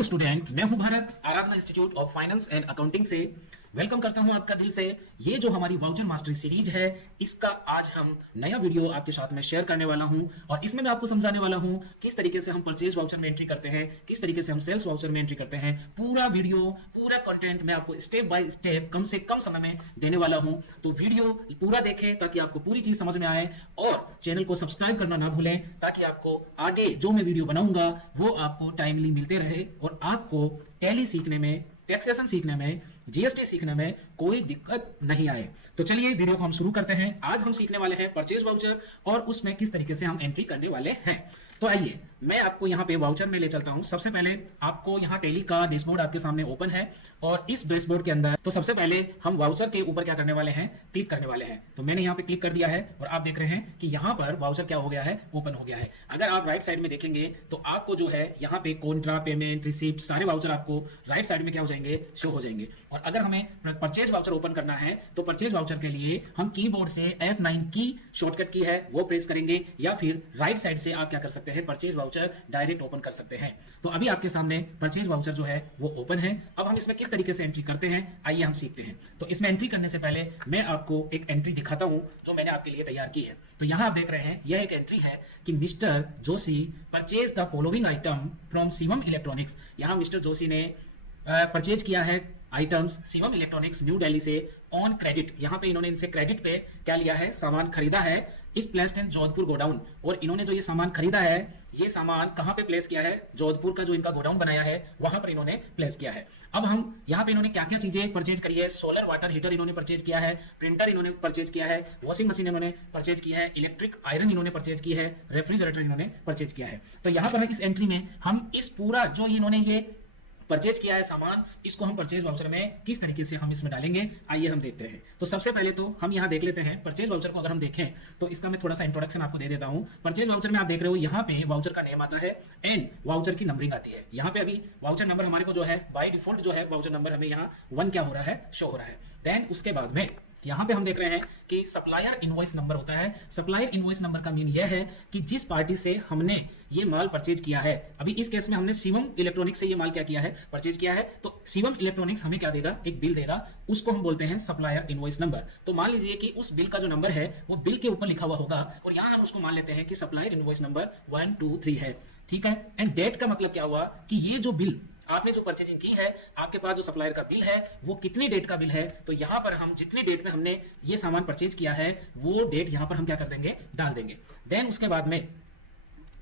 Hello student, मैं हूं Bharat, Aradhana institute of finance and accounting से वेलकम करता हूं आपका दिल से। ये जो हमारी वाउचर मास्टरी सीरीज है, इसका आज हम नया वीडियो आपके साथ में शेयर करने वाला हूं और इसमें मैं आपको समझाने वाला हूं किस तरीके से हम परचेज वाउचर में एंट्री करते हैं, किस तरीके से हम सेल्स वाउचर में एंट्री करते हैं। पूरा वीडियो, पूरा कंटेंट मैं आपको स्टेप बाय स्टेप कम से कम समय में देने वाला हूं, तो वीडियो पूरा देखें ताकि आपको पूरी चीज समझ में आए और चैनल को सब्सक्राइब करना ना भूलें ताकि आपको आगे जो मैं वीडियो बनाऊंगा वो आपको टाइमली मिलते रहे और आपको टैली सीखने में, टैक्सेशन सीखने में, जीएसटी सीखने में कोई दिक्कत नहीं आए। तो चलिए वीडियो को हम शुरू करते हैं। आज हम सीखने वाले हैं परचेज वाउचर और उसमें किस तरीके से हम एंट्री करने वाले हैं। तो आइए मैं आपको यहाँ पे वाउचर में ले चलता हूँ। सबसे पहले आपको यहाँ टैली का डैशबोर्ड आपके सामने ओपन है और इस डैशबोर्ड के अंदर तो सबसे पहले हम वाउचर के ऊपर क्या करने वाले हैं, क्लिक करने वाले हैं। तो मैंने यहाँ पे क्लिक कर दिया है और आप देख रहे हैं कि यहाँ पर वाउचर क्या हो गया है, ओपन हो गया है। अगर आप राइट साइड में देखेंगे तो आपको जो है यहाँ पे कॉन्ट्रा, पेमेंट, रिसिप्ट सारे वाउचर आपको राइट साइड में क्या हो जाएंगे, शो हो जाएंगे। और अगर हमें परचेज वाउचर ओपन करना है तो परचेज वाउचर के लिए हम कीबोर्ड से F9 की शॉर्टकट की है वो प्रेस करेंगे या फिर राइट साइड से आप क्या कर सकते हैं, परचेज वाउचर डायरेक्ट ओपन कर सकते हैं। तो अभी आपके सामने परचेज वाउचर जो है वो ओपन है। अब हम इसमें किस तरीके से एंट्री करते हैं आइए हम सीखते हैं। तो इसमें एंट्री करने से पहले मैं आपको एक एंट्री दिखाता हूं जो मैंने आपके लिए तैयार की है। तो यहां आप देख रहे हैं यह एक एंट्री है कि mister Joshi purchase the following item from Shivam electronics. यहां मिस्टर जोशी ने परचेज किया है items Shivam electronics new Delhi से ऑन क्रेडिट। यहाँ पे इन्होंने इनसे क्रेडिट पे क्या लिया है, सामान खरीदा है इस प्लेस्ड इन जोधपुर गोडाउन। और इन्होंने जो ये सामान खरीदा है, ये सामान कहाँ पे प्लेस किया है, जोधपुर का जो इनका गोडाउन बनाया है वहां पर इन्होंने प्लेस किया है। अब हम यहाँ पे इन्होंने क्या क्या चीजें परचेज करी है, सोलर वाटर हीटर इन्होंने परचेज किया है, प्रिंटर इन्होंने परचेज किया है, वॉशिंग मशीन इन्होंने परचेज की है, इलेक्ट्रिक आयरन इन्होंने परचेज की है, रेफ्रिजरेटर इन्होंने परचेज किया है। तो यहाँ पर इस एंट्री में हम इस पूरा जो इन्होंने ये परचेज किया है सामान, इसको हम परचेज वाउचर में किस तरीके से हम इसमें डालेंगे आइए हम देखते हैं। तो सबसे पहले तो हम यहाँ देख लेते हैं परचेज वाउचर को। अगर हम देखें तो इसका मैं थोड़ा सा इंट्रोडक्शन आपको दे देता हूँ। परचेज वाउचर में आप देख रहे हो यहाँ पे वाउचर का नेम आता है एंड वाउचर की नंबरिंग आती है। यहाँ पे अभी वाउचर नंबर हमारे को जो है बाय डिफॉल्ट जो है वाउचर नंबर हमें यहाँ 1 क्या हो रहा है, शो हो रहा है। देन उसके बाद में यहाँ पे हम देख रहे हैं कि सप्लायर इनवॉइस नंबर होता है। सप्लायर इनवॉइस नंबर का मीन यह है कि जिस पार्टी से हमने ये माल परचेज किया है, अभी इस केस में हमने शिवम इलेक्ट्रॉनिक्स से ये माल क्या किया है, परचेज किया है, तो शिवम इलेक्ट्रॉनिक्स हमें क्या देगा, एक बिल देगा, उसको हम बोलते हैं सप्लायर इनवॉइस नंबर। तो मान लीजिए कि उस बिल का जो नंबर है वो बिल के ऊपर लिखा हुआ होगा और यहाँ हम उसको मान लेते हैं कि सप्लायर इनवॉइस नंबर 1 2 3 है, ठीक है। एंड डेट का मतलब क्या हुआ कि ये जो बिल आपने जो परचेजिंग की है, आपके पास जो सप्लायर का बिल है वो कितनी डेट का बिल है, तो यहां पर हम जितनी डेट में हमने ये सामान परचेज किया है वो डेट यहां पर हम क्या कर देंगे, डाल देंगे। देन उसके बाद में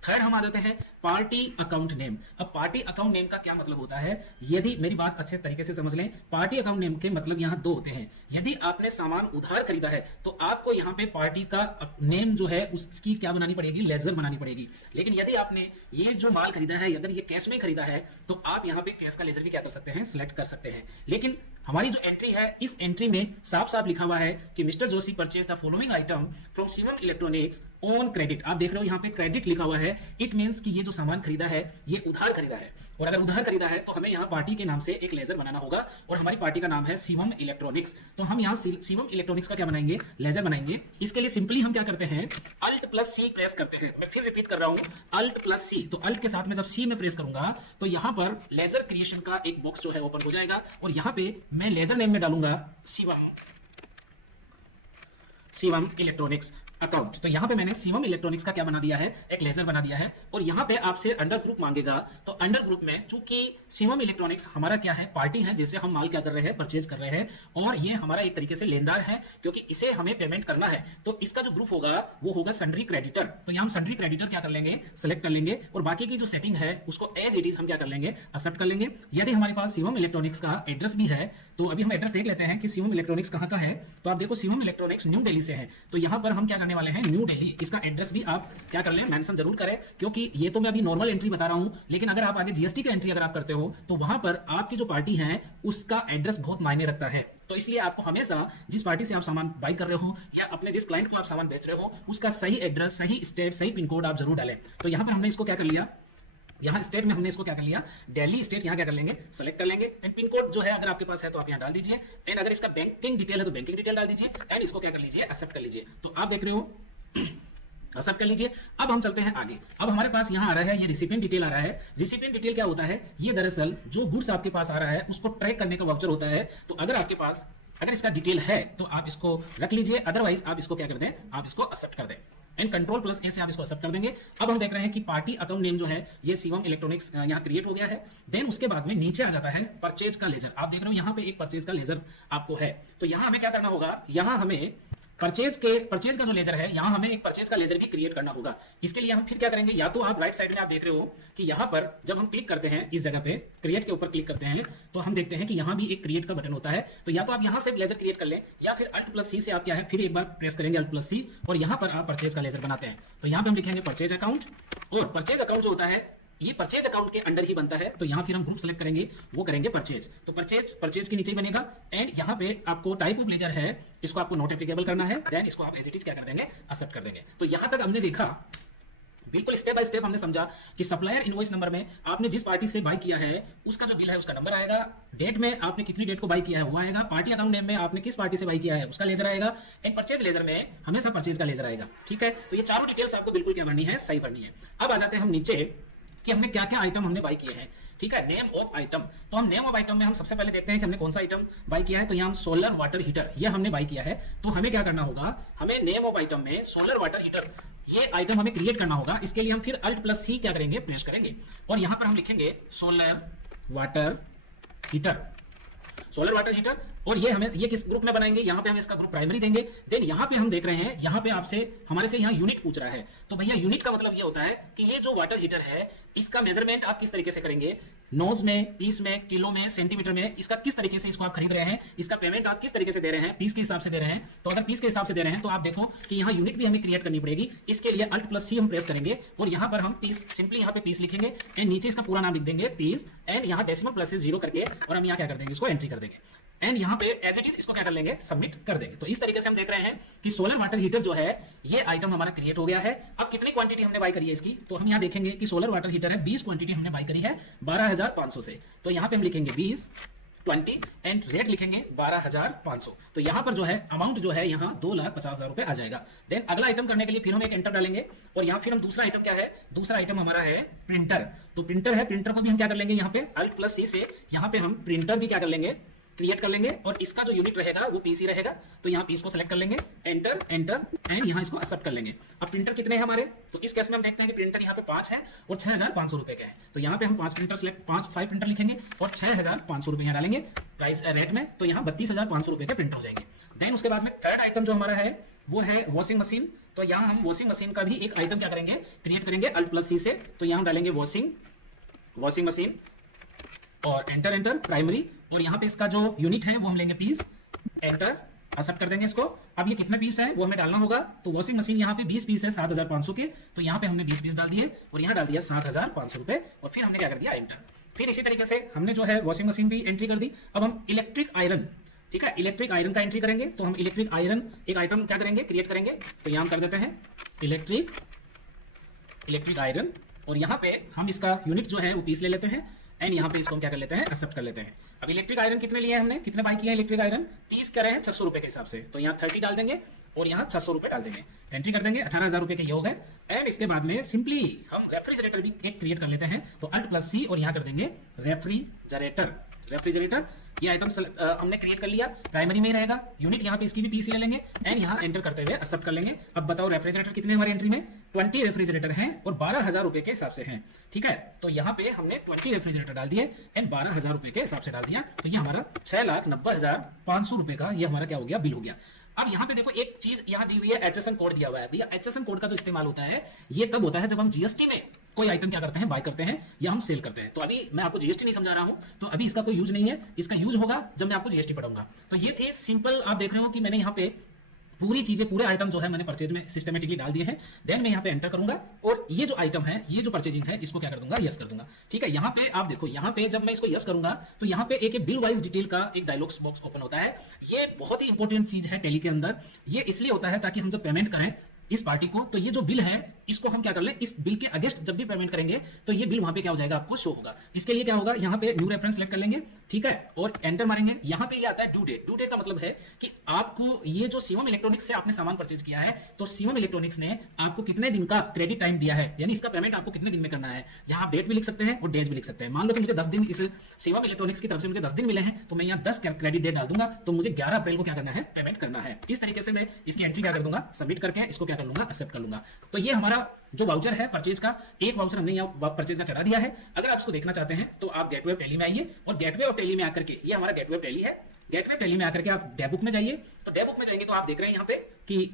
थर्ड हम आ जाते हैं पार्टी अकाउंट नेम। अब पार्टी अकाउंट नेम का क्या मतलब होता है, यदि मेरी बात अच्छे तरीके से समझ लें, पार्टी अकाउंट नेम के मतलब यहाँ 2 होते हैं। यदि आपने सामान उधार खरीदा है तो आपको यहाँ पे पार्टी का नेम जो है उसकी क्या बनानी पड़ेगी, लेजर बनानी पड़ेगी। लेकिन यदि आपने ये जो माल खरीदा है, अगर ये कैश में खरीदा है तो आप यहाँ पे कैश का लेजर भी क्या कर सकते हैं, सिलेक्ट कर सकते हैं। लेकिन हमारी जो एंट्री है, इस एंट्री में साफ साफ लिखा हुआ है कि mister Joshi purchase the following item from Shivam electronics on credit. आप देख रहे हो यहाँ पे क्रेडिट लिखा हुआ है। इट मींस कि ये जो सामान खरीदा है ये उधार खरीदा है, और अगर उधार खरीदा है तो हमें यहाँ पार्टी के नाम से एक लेजर बनाना होगा और हमारी पार्टी का नाम है शिवम इलेक्ट्रॉनिक्स। तो हम यहाँ शिवम इलेक्ट्रॉनिक्स का क्या बनाएंगे, लेजर बनाएंगे। इसके लिए सिंपली हम क्या करते हैं, Alt+C प्रेस करते हैं। मैं फिर रिपीट कर रहा हूँ, Alt+C। तो अल्ट के साथ में जब सी में प्रेस करूंगा तो यहाँ पर लेजर क्रिएशन का एक बॉक्स जो है ओपन हो जाएगा और यहाँ पे मैं लेजर नेम में डालूंगा शिवम इलेक्ट्रॉनिक्स अकाउंट। तो यहाँ पे मैंने शिवम इलेक्ट्रॉनिक्स का क्या बना दिया है, एक लेजर बना दिया है। और यहाँ पे आपसे अंडर ग्रुप मांगेगा, तो अंडर ग्रुप में चूंकि शिवम इलेक्ट्रॉनिक्स हमारा क्या है, पार्टी है जिससे हम माल क्या कर रहे हैं, परचेज कर रहे हैं, और ये हमारा एक तरीके से लेनदार है क्योंकि इसे हमें पेमेंट करना है। तो इसका जो ग्रुप होगा वो होगा सन्ड्री क्रेडिटर। तो यहाँ हम सन्ड्री क्रेडिटर क्या कर लेंगे, सिलेक्ट कर लेंगे और बाकी की जो सेटिंग है उसको एज इट इज हम क्या कर लेंगे, एक्सेप्ट कर लेंगे। यदि हमारे पास शिवम इलेक्ट्रॉनिक्स का एड्रेस भी है तो अभी हम एड्रेस देख लेते हैं कि शिवम इलेक्ट्रॉनिक्स कहाँ का है। तो आप देखो शिवम इलेक्ट्रॉनिक्स न्यू दिल्ली से है, तो यहाँ पर हम क्या करने वाले हैं, न्यू दिल्ली। इसका एड्रेस भी आप क्या कर लें, मेंशन जरूर करें, क्योंकि ये तो मैं अभी नॉर्मल एंट्री बता रहा हूं, लेकिन अगर आप आगे जीएसटी की एंट्री अगर आप करते हो तो वहां पर आपकी जो पार्टी है उसका एड्रेस बहुत मायने रखता है। तो इसलिए आपको हमेशा जिस पार्टी से आप सामान बाई कर रहे हो या अपने जिस क्लाइंट को आप सामान बेच रहे हो उसका सही एड्रेस, सही स्टेट, सही पिन कोड आप जरूर डालें। तो यहां पर हमने इसको क्या कर लिया, यहाँ स्टेट में हमने इसको क्या कर लिया, दिल्ली स्टेट, यहाँ क्या कर लेंगे, सेलेक्ट कर लेंगे। एंड पिन कोड जो है अगर आपके पास है तो आप यहाँ डाल दीजिए। एंड अगर इसका बैंकिंग डिटेल है तो बैंकिंग डिटेल डाल दीजिए एंड इसको क्या कर लीजिए, एक्सेप्ट कर लीजिए। तो आप देख रहे हो एक्सेप्ट कर लीजिए। अब हम चलते हैं आगे। अब हमारे पास यहाँ आ रहा है ये रिसिपिएंट डिटेल आ रहा है। रिसिपिएंट डिटेल क्या होता है? ये दरअसल जो गुड्स आपके पास आ रहा है उसको ट्रैक करने का वाउचर होता है। तो अगर आपके पास अगर इसका डिटेल है तो आप इसको रख लीजिए, अदरवाइज आप इसको क्या कर दें, आप इसको एक्सेप्ट कर दें एंड कंट्रोल प्लस ए से आप इसको एक्सेप्ट कर देंगे। अब हम देख रहे हैं कि पार्टी अकाउंट नेम जो है ये शिवम इलेक्ट्रॉनिक्स यहाँ क्रिएट हो गया है। देन उसके बाद में नीचे आ जाता है परचेज का लेजर। आप देख रहे हो यहाँ पे एक परचेज का लेजर आपको है। तो यहाँ हमें क्या करना होगा, यहाँ हमें परचेज का जो लेजर है यहाँ हमें एक परचेज का लेजर भी क्रिएट करना होगा। इसके लिए हम फिर क्या करेंगे, या तो आप राइट साइड में आप देख रहे हो कि यहाँ पर जब हम क्लिक करते हैं इस जगह पे क्रिएट के ऊपर क्लिक करते हैं तो हम देखते हैं कि यहाँ भी एक क्रिएट का बटन होता है। तो या तो आप यहाँ से लेजर क्रिएट कर लें या फिर अल्ट प्लस सी से आप क्या है फिर एक बार प्रेस करेंगे अल्ट प्लस सी और यहाँ पर आप परचेज का लेजर बनाते हैं। तो यहाँ पे हम लिखेंगे परचेज अकाउंट और परचेज अकाउंट जो होता है ये परचेज अकाउंट के अंडर ही बनता है। तो यहाँ फिर हम ग्रुप सेलेक्ट करेंगे, वो करेंगे परचेज। तो परचेज के नीचे ही बनेगा एंड यहाँ पे आपको टाइप ऑफ लेजर है इसको आपको नॉट एप्लीकेबल करना है। देन इसको आप एज इट इज क्या कर देंगे, एक्सेप्ट कर देंगे। तो यहाँ तक हमने देखा, बिल्कुल स्टेप बाय स्टेप हमने समझा कि सप्लायर इनवॉइस नंबर में आपने जिस पार्टी से बाय किया है उसका जो बिल है उसका नंबर आएगा, डेट में आपने कितनी डेट को बाय किया है वो आएगा, पार्टी अकाउंट नेम में आपने किस पार्टी से बाय किया है उसका लेजर आएगा एंड परचेज लेजर में हमेशा परचेज का लेजर आएगा। ठीक है, तो ये चारों डिटेल्स आपको बिल्कुल क्या भरनी है, सही भरनी है। अब आ जाते हैं हम नीचे कि हमने क्या क्या आइटम हमने बाय किए हैं। ठीक है, नेम ऑफ आइटम। तो हम नेम ऑफ आइटम में हम सबसे पहले देखते हैं कि हमने कौन सा आइटम बाय किया है। तो यहाँ हम सोलर वाटर हीटर ये हमने बाय किया है। तो हमें क्या करना होगा, हमें नेम ऑफ आइटम में सोलर वाटर हीटर ये आइटम हमें क्रिएट करना होगा। इसके लिए हम फिर अल्ट प्लस सी क्या करेंगे, प्रेस करेंगे और यहाँ पर हम लिखेंगे solar water heater, solar water heater. और ये हमें ये किस ग्रुप में बनाएंगे, यहाँ पे हम इसका ग्रुप प्राइमरी देंगे। देन यहाँ पे हम देख रहे हैं यहाँ पे आपसे हमारे से यहाँ यूनिट पूछ रहा है। तो भैया यूनिट का मतलब ये होता है कि ये जो वाटर हीटर है इसका मेजरमेंट आप किस तरीके से करेंगे, नोज में, पीस में, किलो में, सेंटीमीटर में, इसका किस तरीके से इसको आप खरीद रहे हैं, इसका पेमेंट आप किस तरीके से दे रहे हैं, पीस के हिसाब से दे रहे हैं। तो अगर पीस के हिसाब से दे रहे हैं तो आप देखो कि यहाँ यूनिट भी हमें क्रिएट करनी पड़ेगी। इसके लिए अल्ट प्लस सी हम प्रेस करेंगे और यहाँ पर हम पीस सिंपली यहाँ पे पीस लिखेंगे एंड नीचे इसका पूरा नाम लिख देंगे पीस एंड यहाँ डेसिमल प्लस से 0 करके और हम यहाँ क्या कर देंगे, इसको एंट्री कर देंगे एंड यहाँ पे एज इट इज इसको क्या कर लेंगे, सबमिट कर देंगे। तो इस तरीके से हम देख रहे हैं कि सोलर वाटर हीटर जो है ये आइटम हमारा क्रिएट हो गया है। अब कितनी क्वांटिटी हमने बाय करी है इसकी, तो हम यहाँ देखेंगे कि सोलर वाटर हीटर है 20 क्वांटिटी हमने बाय करी है 12,500 से। तो यहाँ पे हम लिखेंगे 20 20 एंड रेट लिखेंगे 12,500। तो यहाँ पर जो है अमाउंट जो है यहाँ 2,50,000 रुपए आ जाएगा। देन अगला आइटम करने के लिए फिर हम एक एंटर डालेंगे और यहाँ फिर हम दूसरा आइटम क्या है, दूसरा आइटम हमारा है प्रिंटर। तो प्रिंटर है, प्रिंटर को भी हम क्या कर लेंगे, यहाँ पे अल्ट प्लस सी से यहाँ पे हम प्रिंटर भी क्या कर लेंगे, क्रिएट कर लेंगे और इसका जो यूनिट रहेगा वो पीसी रहेगा। तो यहाँ पीस को सेलेक्ट कर लेंगे, एंटर एंटर एंड यहाँ इसको एक्सेप्ट कर लेंगे। अब प्रिंटर कितने हैं हमारे, तो इस केस में हम देखते हैं कि प्रिंटर यहाँ पे 5 है और 6,500 रुपए का है। तो यहाँ पे हम 5 प्रिंटर लिखेंगे और 6,500 रुपए यहाँ डालेंगे प्राइस रेट में। तो यहाँ 32,500 रुपए के प्रिंटर हो जाएंगे। देन उसके बाद में थर्ड आइटम जो हमारा है वो है वॉशिंग मशीन। तो यहाँ हम वॉशिंग मशीन का भी एक आइटम क्या करेंगे, क्रिएट करेंगे अल्ट प्लस सी से। तो यहाँ हम डालेंगे वॉशिंग मशीन और एंटर एंटर प्राइमरी और यहाँ पे इसका जो यूनिट है वो हम लेंगे पीस, एंटर एक्सेप्ट कर देंगे इसको। अब ये कितने पीस है वो हमें डालना होगा। तो वॉशिंग मशीन यहाँ पे 20 पीस है 7,500 के। तो यहाँ पे हमने 20 पीस डाल दिए और यहाँ डाल दिया 7,500 रुपए और फिर हमने क्या कर दिया, एंटर। फिर इसी तरीके से हमने जो है वॉशिंग मशीन भी एंट्री कर दी। अब हम इलेक्ट्रिक आयरन, ठीक है, इलेक्ट्रिक आयरन का एंट्री करेंगे। तो हम इलेक्ट्रिक आयरन एक आइटम क्या करेंगे, क्रिएट करेंगे। तो यहाँ हम कर देते हैं इलेक्ट्रिक आयरन और यहाँ पे हम इसका यूनिट जो है वो पीस ले लेते हैं एंड यहाँ पे इसको हम क्या कर लेते हैं, एक्सेप्ट कर लेते हैं। अब इलेक्ट्रिक आयरन कितने लिए हमने, कितने बाय किया है इलेक्ट्रिक आयरन, 30 कर रहे हैं 600 रुपए के हिसाब से। तो यहाँ 30 डाल देंगे और यहाँ 600 रुपए डाल देंगे, एंट्री कर देंगे। 18,000 रुपए के योग है एंड इसके बाद में सिंपली हम रेफ्रिजरेटर भी एक क्रिएट कर लेते हैं। तो अल्ट प्लस सी और यहाँ कर देंगे रेफ्रिजरेटर। ये आइटम हमने क्रिएट कर लिया, प्राइमरी में ही रहेगा। यूनिट यहाँ पे इसकी भी पीसी ले लेंगे एंड यहाँ एंटर करते हुए एक्सेप्ट कर लेंगे। अब बताओ रेफ्रिजरेटर कितने हमारी एंट्री में, 20 रेफ्रिजरेटर हैं और 12,000 रुपए के हिसाब से हैं। ठीक है, तो यहाँ पे हमने 20 रेफ्रिजरेटर डाल दिए एंड 12,000 रुपए के हिसाब से डाल दिया। तो ये हमारा 6,90,500 रुपए का ये हमारा क्या हो गया, बिल हो गया। अब यहाँ पे देखो एक चीज यहाँ दी हुई है, एचएसएन कोड दिया हुआ है। भैया एचएसएन कोड का जो इस्तेमाल होता है ये तब होता है जब हम जीएसटी में कोई आइटम क्या करते हैं, बाय करते हैं या हम सेल करते हैं। तो अभी मैं आपको जीएसटी नहीं समझा रहा हूं, तो अभी इसका कोई यूज नहीं है। इसका यूज होगा जब मैं आपको जीएसटी पढ़ाऊंगा। तो ये थे सिंपल, आप देख रहे हो कि मैंने यहाँ पे पूरी चीजें, पूरे आइटम जो है मैंने परचेज में सिस्टमेटिकली डाल दिए हैं। देन मैं यहाँ पे एंटर करूंगा और ये जो आइटम है, ये जो परचेजिंग है, इसको क्या कर दूंगा, यस कर दूंगा। ठीक है, यहाँ पे आप देखो, यहाँ पे जब मैं इसको यस करूंगा तो यहाँ पे एक बिल वाइज डिटेल का एक डायलॉग्स बॉक्स ओपन होता है। ये बहुत ही इंपॉर्टेंट चीज है टैली के अंदर। ये इसलिए होता है ताकि हम जब पेमेंट करें इस पार्टी को, तो ये जो बिल है इसको हम क्या कर ले, इस बिल के अगेंस्ट जब भी पेमेंट करेंगे तो ये बिल वहां पे क्या हो जाएगा, आपको शो होगा। इसके लिए क्या होगा, यहाँ पे न्यू रेफरेंस सेलेक्ट कर लेंगे, ठीक है, और एंटर मारेंगे। यहाँ पे ये आता है ड्यू डेट। ड्यू डेट का मतलब है कि आपको ये जो शिवम इलेक्ट्रॉनिक्स से आपने सामान परचेज किया है, तो शिवम इलेक्ट्रॉनिक्स ने आपको कितने दिन का क्रेडिट टाइम दिया है, यानी इसका पेमेंट आपको कितने दिन में करना है। यहाँ आप डेट भी लिख सकते हैं और डेज भी लिख सकते हैं। मान लो कि मुझे 10 दिन, इस शिवम इलेक्ट्रॉनिक्स की तरफ से मुझे 10 दिन मिले हैं, तो मैं यहाँ 10 क्रेडिट डेट डाल दूंगा, तो मुझे 11 अप्रैल को क्या करना है, पेमेंट करना है। इस तरीके से मैं इसकी एंट्री क्या कर दूंगा, सबमिट करके इसको क्या कर लूंगा, एक्सेप्ट कर लूंगा। तो ये हमारा जो वाउचर है परचेज का, एक वाउचर हमने यहाँ परचेज का चढ़ा दिया है। अगर आप इसको देखना चाहते हैं तो आप गेटवे ऑफ टैली में आइए, और गेटवे ऑफ टैली में आकर के, ये हमारा गेटवे ऑफ टैली है, गेटवे ऑफ टैली में आकर के आप डैबुक में जाइए। तो डैबुक में जाएंगे तो आप देख रहे हैं यहाँ पे कि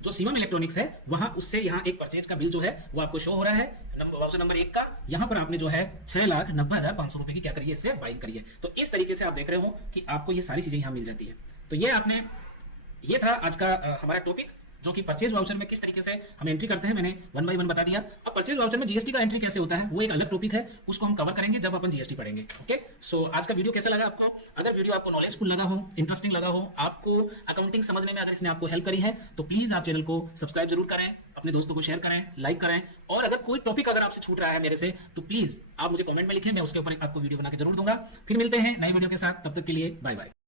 जो शिवम इलेक्ट्रॉनिक्स है वहां उससे यहाँ एक परचेज का बिल जो है वो आपको शो हो रहा है, वाउचर नंबर 1 का। यहाँ पर आपने जो है 6,90,500 रुपए की क्या करिए, इससे बाइंग करिए। तो इस तरीके से आप देख रहे हो कि आपको ये सारी चीजें यहाँ मिल जाती है। तो ये था आज का हमारा टॉपिक, जो कि परचेज वाउचर में किस तरीके से हम एंट्री करते हैं, मैंने 1 बाय 1 बता दिया। अब परचेज वाउचर में जीएसटी का एंट्री कैसे होता है वो एक अलग टॉपिक है, उसको हम कवर करेंगे जब अपन जीएसटी पढ़ेंगे। ओके, सो आज का वीडियो कैसा लगा आपको? अगर वीडियो आपको नॉलेजफुल लगा हो, इंटरेस्टिंग लगा हो, आपको अकाउंटिंग समझने में अगर इसने आपको हेल्प करी है, तो प्लीज आप चैनल को सब्सक्राइब जरूर करें, अपने दोस्तों को शेयर करें, लाइक करें, और अगर कोई टॉपिक अगर आपसे छूट रहा है मेरे से, तो प्लीज आप मुझे कमेंट में लिखें, मैं उसके ऊपर आपको वीडियो बना के जरूर दूंगा। फिर मिलते हैं नई वीडियो के साथ, तब तक के लिए बाय बाय।